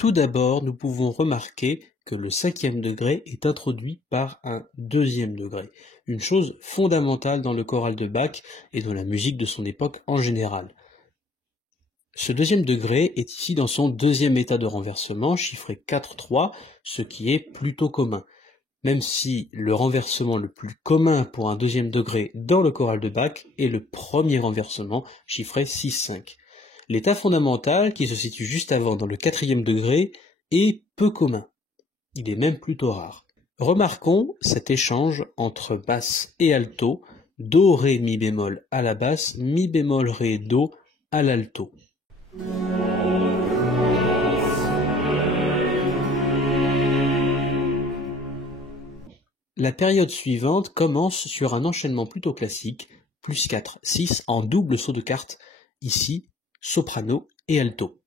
Tout d'abord, nous pouvons remarquer que le cinquième degré est introduit par un deuxième degré, une chose fondamentale dans le choral de Bach et dans la musique de son époque en général. Ce deuxième degré est ici dans son deuxième état de renversement, chiffré 4-3, ce qui est plutôt commun. Même si le renversement le plus commun pour un deuxième degré dans le choral de Bach est le premier renversement, chiffré 6-5. L'état fondamental, qui se situe juste avant dans le quatrième degré, est peu commun. Il est même plutôt rare. Remarquons cet échange entre basse et alto, do, ré, mi bémol à la basse, mi bémol, ré, do à l'alto. La période suivante commence sur un enchaînement plutôt classique, plus 4, 6 en double saut de carte, ici soprano et alto.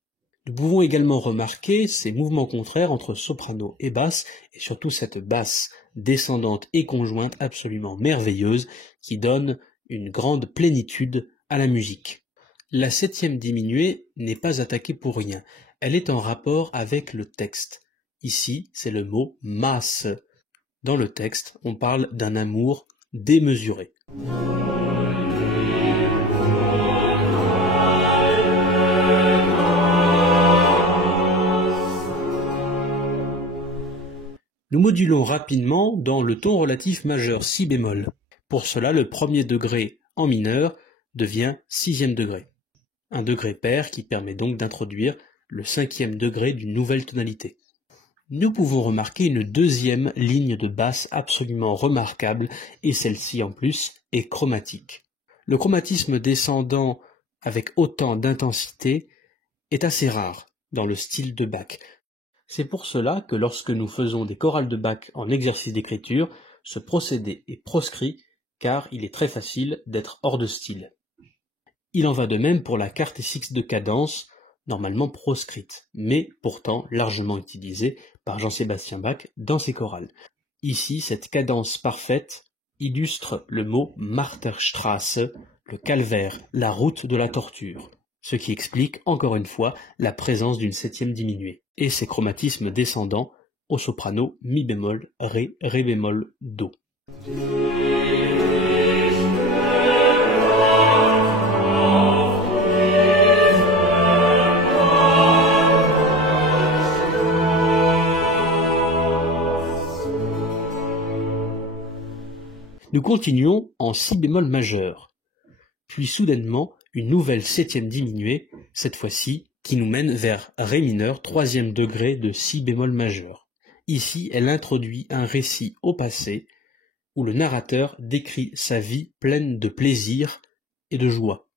Nous pouvons également remarquer ces mouvements contraires entre soprano et basse, et surtout cette basse descendante et conjointe absolument merveilleuse qui donne une grande plénitude à la musique. La septième diminuée n'est pas attaquée pour rien, elle est en rapport avec le texte. Ici, c'est le mot « masse ». Dans le texte, on parle d'un amour démesuré. Nous modulons rapidement dans le ton relatif majeur si bémol. Pour cela, le premier degré en mineur devient sixième degré. Un degré pair qui permet donc d'introduire le cinquième degré d'une nouvelle tonalité. Nous pouvons remarquer une deuxième ligne de basse absolument remarquable, et celle-ci en plus est chromatique. Le chromatisme descendant avec autant d'intensité est assez rare dans le style de Bach. C'est pour cela que lorsque nous faisons des chorales de Bach en exercice d'écriture, ce procédé est proscrit car il est très facile d'être hors de style. Il en va de même pour la carte sixte de cadence, normalement proscrite, mais pourtant largement utilisée par Jean-Sébastien Bach dans ses chorales. Ici, cette cadence parfaite illustre le mot Marterstrasse, le calvaire, la route de la torture, ce qui explique encore une fois la présence d'une septième diminuée, et ses chromatismes descendants au soprano mi bémol, ré, ré bémol, do. Nous continuons en si bémol majeur, puis soudainement une nouvelle septième diminuée, cette fois-ci qui nous mène vers ré mineur, troisième degré de si bémol majeur. Ici, elle introduit un récit au passé, où le narrateur décrit sa vie pleine de plaisir et de joie.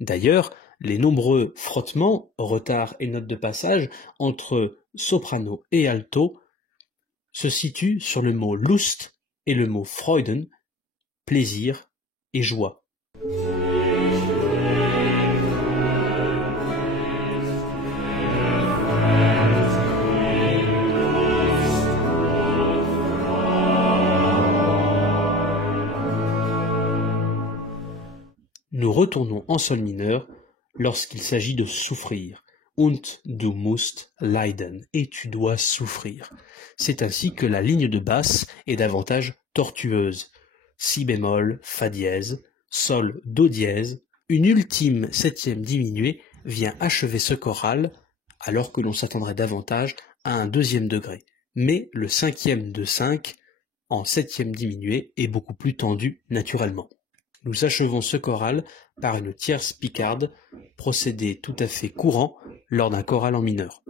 D'ailleurs, les nombreux frottements, retards et notes de passage entre soprano et alto se situent sur le mot Lust et le mot Freuden, plaisir et joie. Nous retournons en sol mineur lorsqu'il s'agit de souffrir. Und du musst leiden, et tu dois souffrir. C'est ainsi que la ligne de basse est davantage tortueuse. Si bémol, fa dièse, sol, do dièse. Une ultime septième diminuée vient achever ce choral, alors que l'on s'attendrait davantage à un deuxième degré. Mais le cinquième de 5, en septième diminuée, est beaucoup plus tendu naturellement. Nous achevons ce choral par une tierce picarde, procédé tout à fait courant lors d'un choral en mineur.